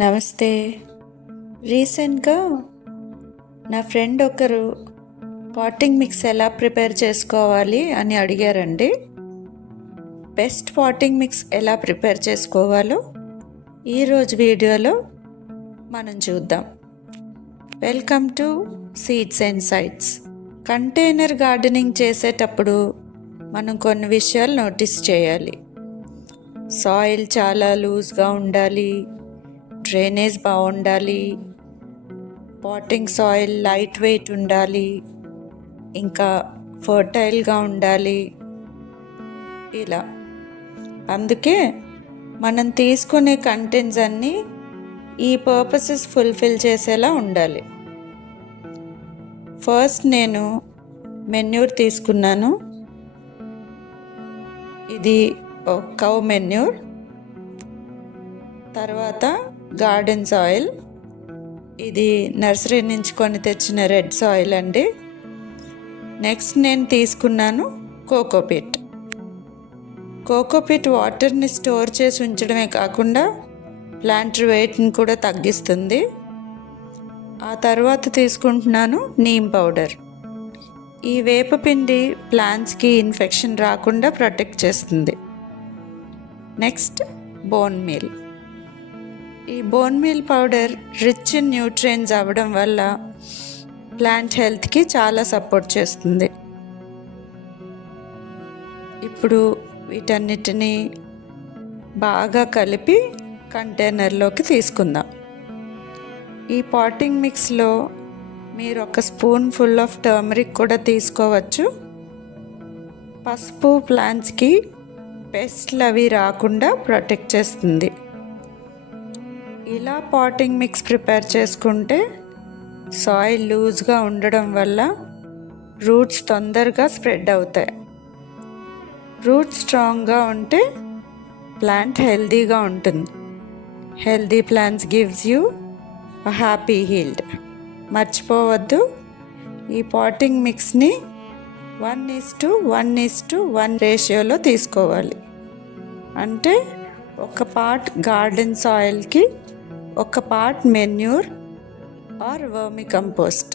నమస్తే. రీసెంట్గా నా ఫ్రెండ్ ఒకరు పాటింగ్ మిక్స్ ఎలా ప్రిపేర్ చేసుకోవాలి అని అడిగారండి. బెస్ట్ పాటింగ్ మిక్స్ ఎలా ప్రిపేర్ చేసుకోవాలో ఈరోజు వీడియోలో మనం చూద్దాం. Welcome to seeds and sides. Container gardening చేసేటప్పుడు మనం కొన్ని విషయాలు నోటీస్ చేయాలి. సాయిల్ చాలా లూజ్గా ఉండాలి, డ్రైనేజ్ బాగుండాలి, పాటింగ్ సాయిల్ లైట్ వెయిట్ ఉండాలి, ఇంకా ఫర్టైల్గా ఉండాలి. ఇలా అందుకే మనం తీసుకునే కంటెంట్స్ అన్నీ ఈ పర్పసెస్ ఫుల్ఫిల్ చేసేలా ఉండాలి. ఫస్ట్ నేను మెన్యూర్ తీసుకున్నాను. ఇది కౌ మెన్యూర్. తర్వాత గార్డెన్ సాయిల్, ఇది నర్సరీ నుంచి కొని తెచ్చిన రెడ్ సాయిల్ అండి. నెక్స్ట్ నేను తీసుకున్నాను కోకోపీట్. కోకోపీట్ వాటర్ని స్టోర్ చేసి ఉంచడమే కాకుండా ప్లాంట్ వెయిట్ని కూడా తగ్గిస్తుంది. ఆ తర్వాత తీసుకుంటున్నాను నీమ్ పౌడర్. ఈ వేపపిండి ప్లాంట్స్కి ఇన్ఫెక్షన్ రాకుండా ప్రొటెక్ట్ చేస్తుంది. Next bone meal. ఈ bone meal powder rich in nutrients అవ్వడం వల్ల ప్లాంట్ హెల్త్కి చాలా సపోర్ట్ చేస్తుంది. ఇప్పుడు వీటన్నిటిని బాగా కలిపి కంటైనర్లోకి తీసుకుందాం. ఈ పాటింగ్ మిక్స్లో మీరు ఒక స్పూన్ ఫుల్ ఆఫ్ టర్మరిక్ కూడా తీసుకోవచ్చు. పసుపు ప్లాంట్స్కి పెస్ట్లు అవి రాకుండా ప్రొటెక్ట్ చేస్తుంది. ఇలా పాటింగ్ మిక్స్ ప్రిపేర్ చేసుకుంటే సాయిల్ లూజ్గా ఉండడం వల్ల రూట్స్ తొందరగా స్ప్రెడ్ అవుతాయి. రూట్స్ స్ట్రాంగ్గా ఉంటే ప్లాంట్ హెల్దీగా ఉంటుంది. Healthy plants gives you happy healed. మర్చిపోవద్దు, ఈ పాటింగ్ మిక్స్ని 1:1:1 రేషియోలో తీసుకోవాలి. అంటే ఒక పార్ట్ గార్డెన్ సాయిల్కి ఒక part manure or vermicompost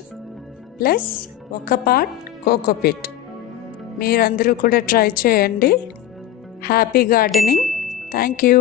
plus ఒక పార్ట్ కోకోపీట్. మీరందరూ కూడా ట్రై చేయండి. Happy gardening. Thank you.